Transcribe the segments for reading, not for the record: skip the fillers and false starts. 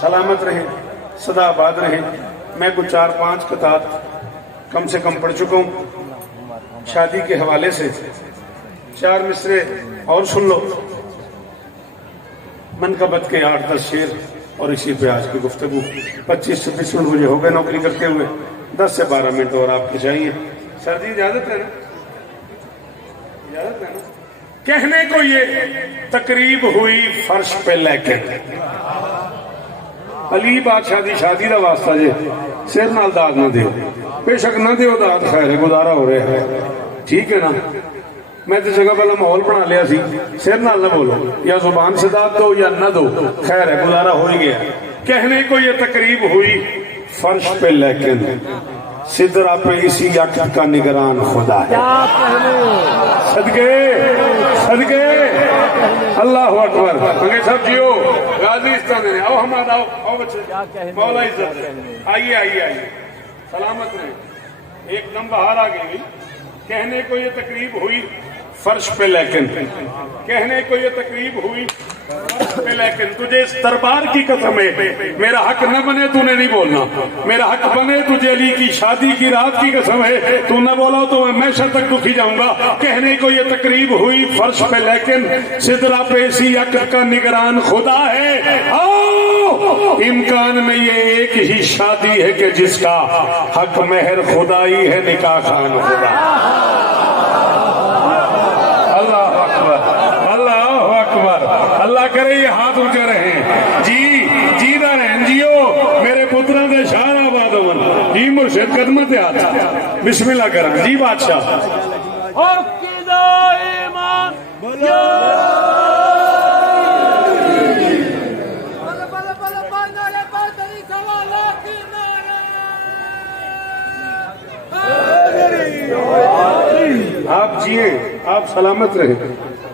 سلامت رہیں، سدا آباد رہیں۔ میں کچھ 4-5 قطعات کم سے کم پڑھ چکا ہوں شادی کے حوالے سے۔ 4 مصرے اور سن لو، منقبت کے 8-10 شعر، اور اسی پہ آج کی گفتگو۔ 25-26 منٹ مجھے ہو گئے نوکری کرتے ہوئے، 10 سے 12 منٹ اور آپ کے چاہیے۔ سر جی اجازت ہے نا؟ اجازت ہے نا؟ کہنے کو یہ تقریب ہوئی فرش پہ لیکن علی بادشاہ دی شادی دا واسطہ جے سر نال داد نہ دیو، بے شک نہ دیو داد، خیر ہے گزارا ہو رہا ہے، ٹھیک ہے نا؟ میں تو جگہ پہلا ماحول بنا لیا سی، سر نال نہ بولو، یا زبان سے داد دو یا نہ دو، خیر ہے گزارا ہو ہی گیا۔ کہنے کو یہ تقریب ہوئی فرش پہ لیکن سدرا پہ اسی عقد کا نگران خدا ہے۔ صدقے صدقے اللہ اکبر۔ منگے صاحب جیو غازی استان ہے، آؤ ہمارا آؤ آؤ بچے، مولا عزت آئیے آئیے آئیے، سلامت رہے۔ ایک دم بہار آ گئی۔ کہنے کو یہ تقریب ہوئی فرش پہ لیکن، کہنے کو یہ تقریب ہوئی فرش پہ لیکن، تجھے اس دربار کی قسم ہے میرا حق نہ بنے تو نے نہیں بولنا، میرا حق بنے تجھے علی کی شادی کی رات کی قسم ہے تو نہ بولا تو میں ہمیشہ تک دکھی جاؤں گا۔ کہنے کو یہ تقریب ہوئی فرش پہ لیکن سدرا پہ اسی عقد کا نگران خدا ہے۔ امکان میں یہ ایک ہی شادی ہے کہ جس کا حق مہر خدائی ہے، نکاح خان خدا۔ اللہ کرے یہ ہاتھ اونچا رہے جی، جیدہ رہیں جیو میرے پترہ دے شہر آباد ہون جی، مرشد قدمت ہاتھ بسم اللہ کریں جی بادشاہ۔ اور قیدہ ایمان آپ جیئے، آپ سلامت رہیں۔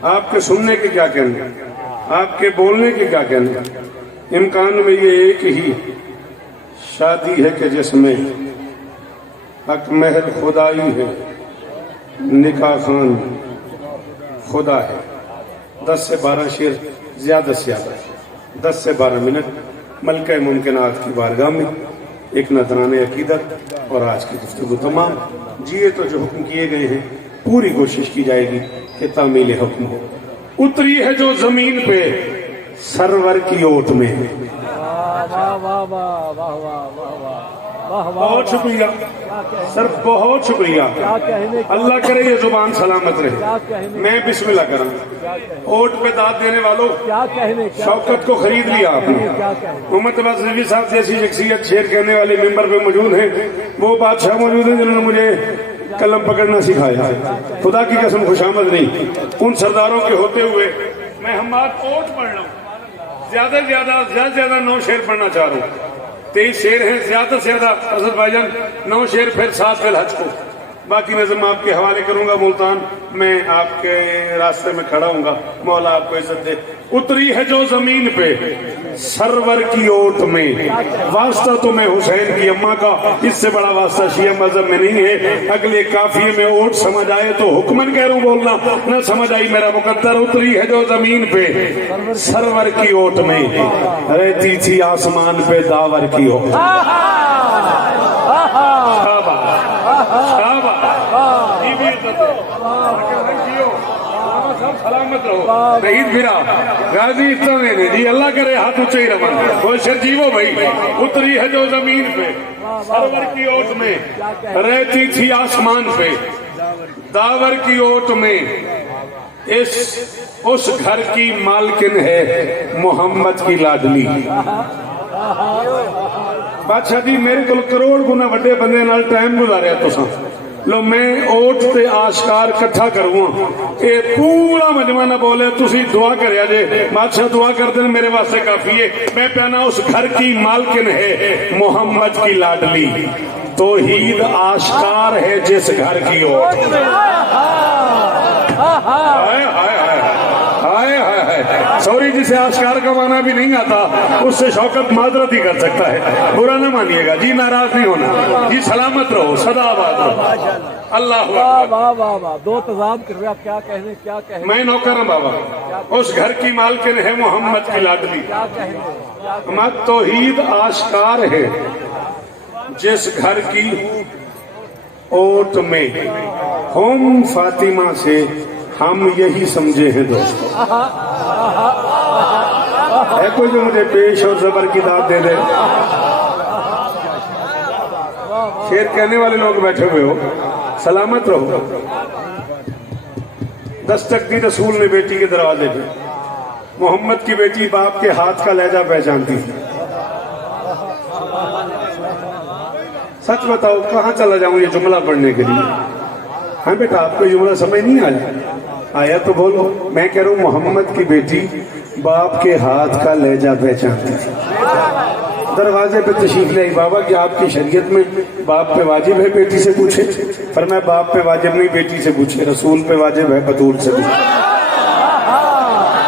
آپ کے سننے کے کیا کہنے، آپ کے بولنے کے کیا کہنے۔ امکان میں یہ ایک ہی شادی ہے کہ جس میں حق مہر خدائی ہے، نکاح خان خدا ہے۔ 10 سے 12 شعر، زیادہ سے زیادہ 10 سے 12 منٹ ملکہ ممکنات کی بارگاہ میں ایک نذران عقیدت اور آج کی گفتگو تمام۔ جیے تو جو حکم کیے گئے ہیں پوری کوشش کی جائے گی کہ تعمیل حکم ہو۔ اتری ہے جو زمین پہ سرور کی اوٹ میں، بہت شکریہ سر، بہت شکریہ۔ اللہ کرے یہ زبان سلامت رہے۔ میں بسم اللہ کروں۔ اوٹ پہ داد دینے والوں، شوکت کو خرید لیا آپ نے۔ محمد عباس رضوی صاحب جیسی شخصیت شعر کہنے والے ممبر پہ موجود ہیں، وہ بادشاہ موجود ہیں جنہوں نے مجھے قلم پکڑنا سکھایا۔ خدا کی قسم خوشامد نہیں، ان سرداروں کے ہوتے ہوئے میں ہمارا اوٹ پڑھ رہا ہوں۔ زیادہ سے زیادہ 9 شعر پڑھنا چاہ رہا ہوں۔ 23 شعر ہیں، زیادہ سے زیادہ حضرت بھائی جان 9 شعر، پھر 7 فی الحج کو باقی نظم آپ کے حوالے کروں گا۔ ملتان میں آپ کے راستے میں کھڑا ہوں گا، مولا آپ کو عزت دے۔ اتری ہے جو زمین پہ سرور کی اوٹ میں، واسطہ تو میں حسین کی اماں کا، اس سے بڑا واسطہ شیعہ مذہب میں نہیں ہے۔ اگلے کافیے میں اوٹ سمجھ آئے تو حکمن کہہ رہا ہوں بولنا، نہ سمجھ آئی میرا مقدر۔ اتری ہے جو زمین پہ سرور کی اوٹ میں، رہتی تھی آسمان پہ داور کی اوٹ۔ سلامت رہو، شہید پھرا غازی استعمال نے جی، اللہ کرے ہاتھ اونچے ہی رہا۔ کوئی شر جیو بھائی۔ اتری ہے جو زمین پہ سرور کی اوٹ میں، رہتی تھی آسمان پہ داور کی اوٹ میں، اس گھر کی مالکن ہے محمد کی لاڈلی۔ بادشاہ جی میرے کو کروڑ گنا وڈے بندے نال ٹائم گزاریا تساں، لو میں اوٹ تے آشکار کٹھا کروں، اے پورا مجمع نہ بولے، تسی دعا کریا جے، بادشاہ دعا کر دیں میرے واسطے کافی ہے۔ میں پہنا اس گھر کی مالکن ہے محمد کی لاڈلی، توحید آشکار ہے جس گھر کی اوٹ۔ سوری جسے آشکار کا معنی بھی نہیں آتا اس سے شوکت معذرت ہی کر سکتا ہے، برا نہ مانیے گا جی، ناراض نہیں ہونا جی، سلامت رہو، سدا آباد رہو۔ اللہ واہ اکبر. واہ واہ واہ، دو تضاد کر رہے آپ، کیا کہنے کیا کہنے میں نوکر ہوں بابا، اس گھر کی مالکن ہے محمد کی لاڈلی. کیا کہنے کیا کہنے؟ ہمارا توحید آشکار ہے جس گھر کی اوٹ میں ہم فاطمہ سے ہم یہی سمجھے ہیں دوستو. ہے کوئی جو مجھے پیش اور زبر کی داد دے دے؟ شیر کہنے والے لوگ بیٹھے ہوئے ہو، سلامت رہو. دستک دی رسول نے بیٹی کے دروازے پہ. محمد کی بیٹی باپ کے ہاتھ کا لہجہ پہچانتی تھی. سچ بتاؤ کہاں چلا جاؤں یہ جملہ پڑھنے کے لیے؟ ہاں بیٹا آپ کو جملہ سمجھ نہیں آیا؟ آیا تو بولو. میں کہہ رہا ہوں محمد کی بیٹی باپ کے ہاتھ کا لہجہ پہچانتی تھی. دروازے پہ تشریف لے آئی. بابا کہ آپ کی شریعت میں باپ پہ واجب ہے بیٹی سے پوچھے؟ فرمایا باپ پہ واجب نہیں بیٹی سے پوچھے، رسول پہ واجب ہے بطول سے پوچھے.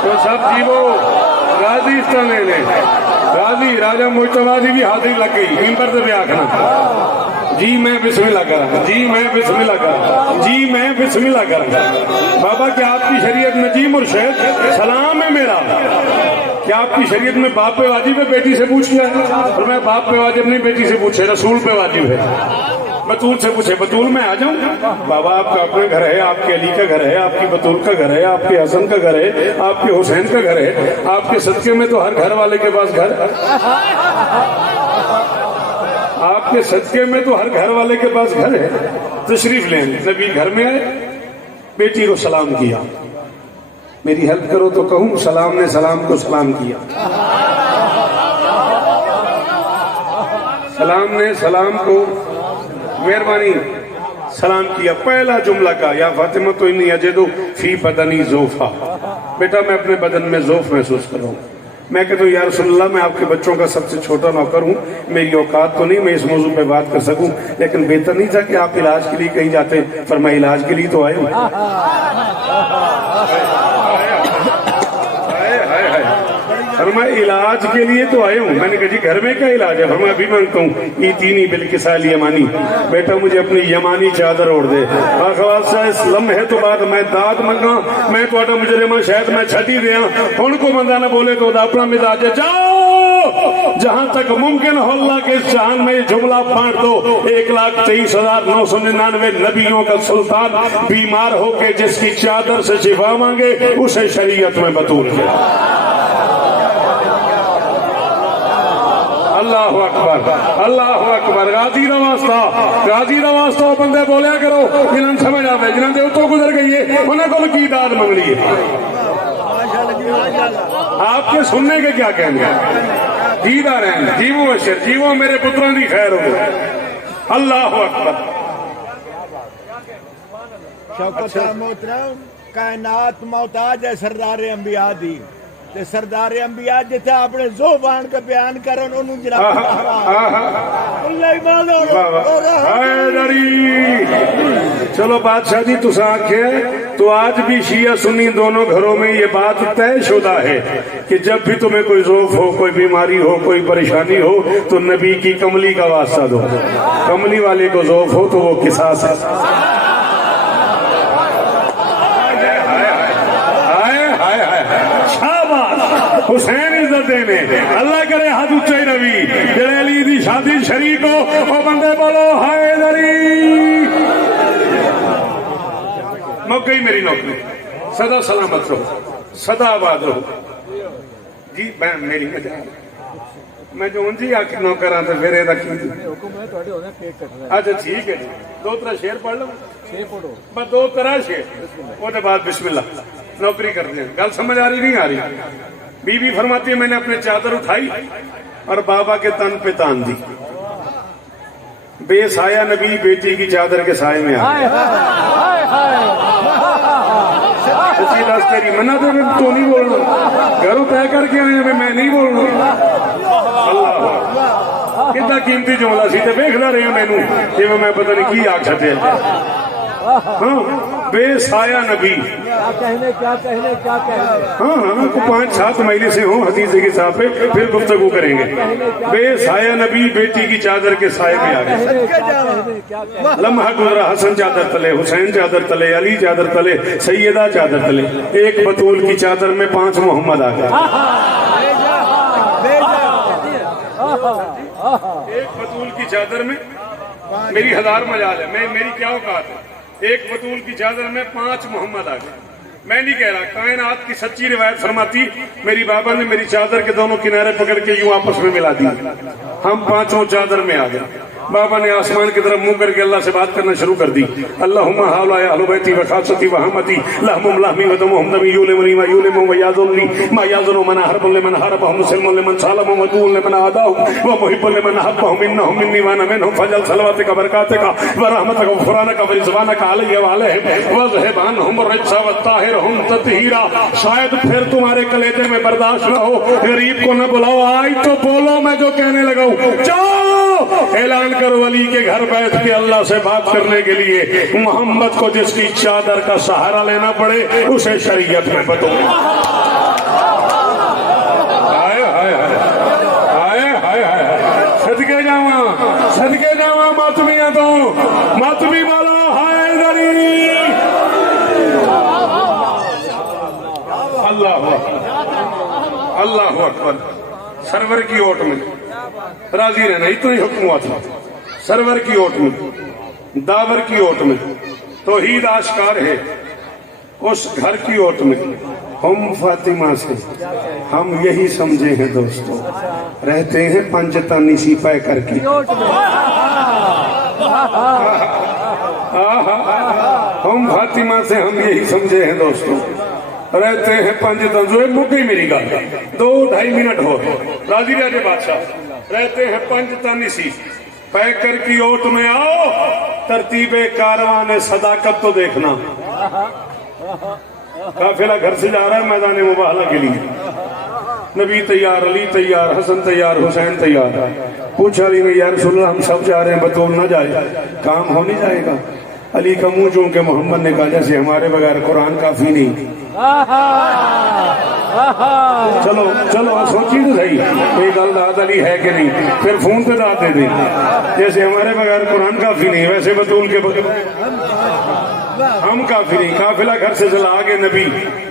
تو سب جیو راضی اس طرح لے لیں. راضی راجہ مجتبی بھی حاضری لگ گئی ممبر سے بھی آخنا جی میں بسم اللہ کر رہا، جی میں بسم اللہ کر رہا، جی میں بسم اللہ کر رہا. بابا کہ آپ کی شریعت میں جی مرشد سلام ہے میرا، کیا آپ کی شریعت میں باپ پہ واجب ہے بیٹی سے پوچھ لیا؟ اور میں باپ پہ واجب نہیں بیٹی سے پوچھے، رسول پہ واجب ہے. بطول سے پوچھے. بطول میں آ جاؤں؟ بابا آپ کا اپنا گھر ہے، آپ کے علی کا گھر ہے، آپ کی بطول کا گھر ہے، آپ کے حسن کا گھر ہے، آپ کے حسین کا گھر ہے. آپ کے صدقے میں تو ہر گھر والے کے پاس گھر، آپ کے صدقے میں تو ہر گھر والے کے پاس گھر ہے. تشریف لیں. نبی گھر میں آئے، بیٹی کو سلام کیا. میری ہیلپ کرو تو کہوں سلام نے سلام کو سلام کیا. سلام نے سلام کو مہربانی سلام کیا. پہلا جملہ کا یا فاطمہ تو انی اجدو فی بدنی ذوفا، بیٹا میں اپنے بدن میں ذوف محسوس کر رہا ہوں. میں کہتا ہوں یا رسول اللہ میں آپ کے بچوں کا سب سے چھوٹا نوکر ہوں، میری اوقات تو نہیں میں اس موضوع پہ بات کر سکوں، لیکن بہتر نہیں تھا کہ آپ علاج کے لیے کہیں جاتے؟ فرمایا علاج کے لیے تو آئے ہوں. فرمایا علاج کے لیے تو آئے ہوں. میں نے کہا جی گھر میں کیا علاج ہے؟ فرمایا ابھی مانگتا ہوں ایتینی بالکسال یمانی، بیٹا مجھے اپنی یمانی چادر اوڑھ دے. آخوات سے اس لمحے تو بعد میں داد منگا، میں تو اٹھا مجرمہ شاید میں چھٹی دیا ان کو بندہ نہ بولے تو اپنا مزاج ہے. جاؤ جہاں تک ممکن ہو اللہ کے اس جہان میں جملہ پھاڑ دو. 1,23,999 نبیوں کا سلطان بیمار ہو کے جس کی چادر سے شفا مانگے اسے شریعت میں بطول کیا. اللہ اکبر اللہ اکبر. غازی رواستا بندے بولیا کرو جنہوں نے سمجھ آتا ہے، جنہوں نے اتوں گزر گئی ہے انہیں کو کی داد منگنی ہے. آپ کے سننے کے کیا کہنے ہیں؟ جیتا رہن جیو اشر جیو میرے پتروں کی خیر ہو. اللہ اکبر. شوکت محترم کائنات محتاج ہے سردار انبیاء دی، تے سردار انبیاء جتھے اپنے زبان کے بیان کرن انہوں جناب اللہ ایمان حیدری. چلو بادشاہ جی تسا آکھے تو آج بھی شیعہ سنی دونوں گھروں میں یہ بات طے شدہ ہے کہ جب بھی تمہیں کوئی ذوف ہو، کوئی بیماری ہو، کوئی پریشانی ہو تو نبی کی کملی کا واسطہ دو. کملی والے کو ذوف ہو تو وہ قصاص ہے. حسین عزت دینے اللہ کرے حد اچائی نبی جڑے علی دی شادی شریک ہو وہ بندے بولو حیدری. موقعی میری نوکری سدا سلامت رہو، سدا آباد رہو. جی بہن میری میں جو انجی آ کے نوکر آتا پھر یہ اچھا ٹھیک ہے جی. 2-3 شیر پڑھ لو، بس 2 شیر وہ بعد بسم اللہ نوکری کرتے ہیں. گل سمجھ آ رہی نہیں آ رہی؟ بی بی فرماتی ہے میں نے اپنے چادر اٹھائی اور بابا کے تن پہ تان دی. بے سایہ نبی بیٹی کی چادر کے سائے میں آ تیری منت ہے تو نہیں بولنا، گھروں طے کر کے آئے میں نہیں بولنا. اللہ کتنا قیمتی جملہ سی تے ویکھدا رہیا مینوں جویں میں پتہ نہیں کی آکھ چھڈیا. ہاں بے سایہ نبی. کیا کہنے کیا کہنے کیا کہنے. ہاں 5-7 مہینے سے ہوں حدیث کے حساب پہ پھر گفتگو کریں گے. بے سایہ نبی بیٹی کی چادر کے سائے میں آ گئے. لمحہ گزرا حسن چادر تلے، حسین چادر تلے، علی چادر تلے، سیدہ چادر تلے. ایک بطول کی چادر میں 5 محمد آ گئے. ایک بطول کی چادر میں میری 1000 مجال ہے، میری کیا اوقات ہے. ایک بطول کی چادر میں 5 محمد آ گئے. میں نہیں کہہ رہا، کائنات کی سچی روایت فرماتی میری بابا نے میری چادر کے دونوں کنارے پکڑ کے یوں آپس میں ملا دی. ہم 5 چادر میں آ گئے. بابا نے آسمان کی طرف منہ کر کے اللہ سے بات کرنا شروع کر دی. اللہم حاولا یا اہل بیتی و خاصتی و حمتی لہمم لہمی و دمہم دمی یولمنی و یولمم و یازننی ما یازنو من حرب لمن حربہم مسلم لمن سالم و دون لمن آداہم و محب لمن حبہم انہم منی وانا منہم فجل صلواتک برکاتک و رحمتک و فرانک و رضوانک علی و علیہم و ذہبانہم الرجس و طاہرہم تطہیرا. شاید پھر تمہارے کلیجے میں برداشت نہ ہو، غریب کو نہ بلاؤ، آج تو بولو میں جو کہنے لگا ہوں. جاؤ اعلان کرو علی کے گھر بیٹھ کے اللہ سے بات کرنے کے لیے محمد کو جس کی چادر کا سہارا لینا پڑے اسے شریعت میں بتو. صدقے جاواں ماتمیاں تو ماتمی بولو ہائے دری. اللہ اکبر. سرور کی اوٹ میں راضی رہنا اتنا ہی حکم ہوا تھا. سرور کی اوٹ میں، داور کی اوٹ میں توحید آشکار ہے. اس گھر کی اوٹ میں ہم فاطمہ سے ہم یہی سمجھے ہیں دوستو، رہتے ہیں پنجتانی سی پے کر کے. ہم فاطمہ سے ہم یہی سمجھے ہیں دوستو، رہتے ہیں پنجتن. جو مک گئی میری گل، 2-2.5 منٹ ہو. راضی راجے بادشاہ رہتے ہیں پنجتانی سی پیکر کی اوٹ میں. آؤ ترتیب کاروان صداقت تو دیکھنا. قافلہ گھر سے جا رہا ہے میدان مباہلہ کے لیے. نبی تیار، علی تیار، حسن تیار، حسین تیار. پوچھا علی نے یا رسول اللہ ہم سب جا رہے ہیں بطول نہ جائے، کام ہو نہیں جائے گا. علی کا منہ چونکہ محمد نے کہا جیسے ہمارے بغیر قرآن کافی نہیں. چلو سوچی تو صحیح یہ گل داد علی ہے کہ نہیں. پھر فون پہ داد دے دیں جیسے ہمارے بغیر قرآن کافی نہیں، ویسے بطول کے بغیر ہم کافی نہیں. قافلہ گھر سے چلا آگے نبی،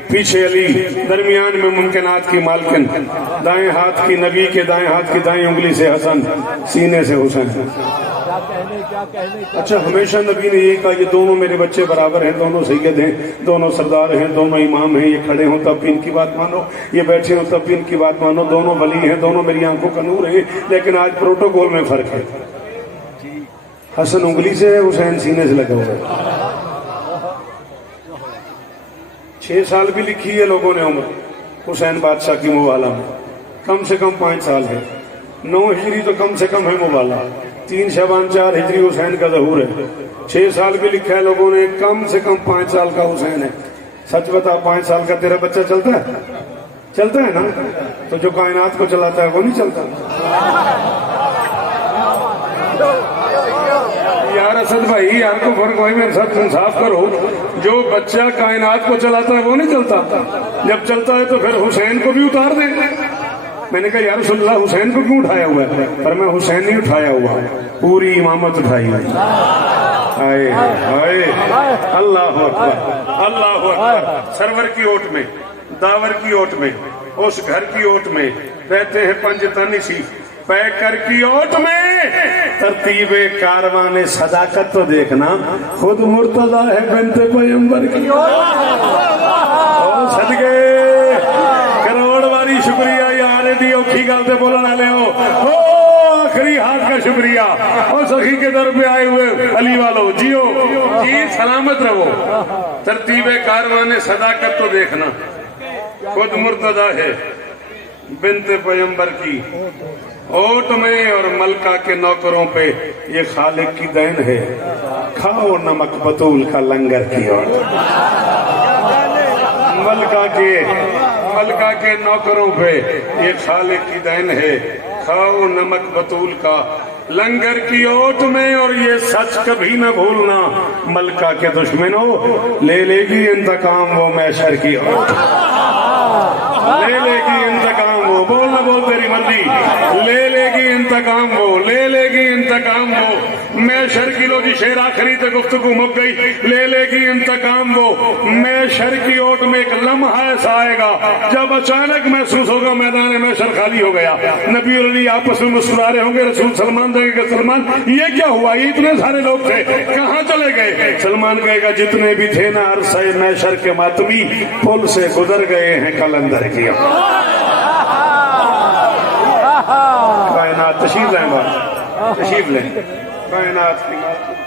پیچھے علی، درمیان میں ممکنات کی مالکن، دائیں ہاتھ کی نبی کے دائیں ہاتھ کی دائیں انگلی سے حسن، سینے سے حسین. اچھا ہمیشہ نبی نے یہ کہا یہ دونوں میرے بچے برابر ہیں، دونوں سید ہیں، دونوں سردار ہیں، دونوں امام ہیں. یہ کھڑے ہوں تب بھی ان کی بات مانو، یہ بیٹھے ہوں تب بھی ان کی بات مانو. دونوں ولی ہیں، دونوں میری آنکھوں کا نور ہیں. لیکن آج پروٹوکول میں فرق ہے. حسن انگلی سے ہے، حسین سینے سے لگا ہوا ہے. 6 سال بھی لکھی ہے لوگوں نے عمر حسین بادشاہ کی مبالہ میں، کم سے کم 5 سال ہے. 9 ہجری تو کم سے کم ہے مبالہ. 3 شعبان 4 ہجری حسین کا ظہور ہے. 6 سال بھی لکھا ہے لوگوں نے، کم سے کم 5 سال کا حسین ہے. سچ بتا 5 سال کا تیرا بچہ چلتا ہے نا؟ تو جو کائنات کو چلاتا ہے وہ نہیں چلتا. یار اسد بھائی یار کو فرق بھائی میرے ساتھ انصاف کرو. جو بچہ کائنات کو چلاتا ہے وہ نہیں چلتا. جب چلتا ہے تو پھر حسین کو بھی اتار دیں. میں نے کہا یا رسول اللہ حسین کو کیوں اٹھایا ہوا ہے؟ پر میں حسین نہیں اٹھایا ہوا، پوری امامت اٹھائی ہوئی. آئے آئے اللہ اکبر اللہ اکبر. سرور کی اوٹ میں، داور کی اوٹ میں، اس گھر کی اوٹ میں رہتے ہیں پنجتانی سی پیکر کی اوٹ میں. ترتیب کاروان صداقت تو دیکھنا، خود مرتضی ہے بنت پیغمبر کی. صدقے کروڑ باری شکریہ یار دی اوکھی گل تے بولن والے ہو. آخری ہاتھ کا شکریہ. اور سخی کے در پہ آئے ہوئے علی والو جیو جی سلامت رہو. ترتیب کاروان صداقت تو دیکھنا، خود مرتضی ہے بنت پیغمبر کی اوٹ میں. اور ملکہ کے نوکروں پہ یہ خالق کی دین ہے، کھاؤ نمک بطول کا لنگر کی اوٹ. ملکہ کے نوکروں پہ یہ خالق کی دین ہے، کھاؤ نمک بطول کا لنگر کی اوٹ میں، اور یہ سچ کبھی نہ بھولنا، ملکہ کے دشمنوں لے لے گی انتقام وہ محشر کی اوٹ، لے لے گی انتقام وہ، بول نہ بول تیری مرضی، لے لے گی انتقام وہ، لے لے گی انتقام وہ محشر کی، لو جی شیر آخری تے گفتگو مک گئی، لے لے گی انتقام وہ محشر کی اوٹ میں ایک لمحہ ایسا آئے گا جب اچانک محسوس ہوگا میدان محشر خالی ہو گیا، نبی اور علی آپس میں مسکرا رہے ہوں گے، رسول سلمان کہے گا سلمان یہ کیا ہوا، یہ اتنے سارے لوگ تھے کہاں چلے گئے؟ سلمان کہے گا جتنے بھی تھے نا عرصہ محشر کے ماتمی پل سے گزر گئے ہیں کلندر کی۔ کائنات تشریف لیں بات، تشریف لیں کائنات کی بات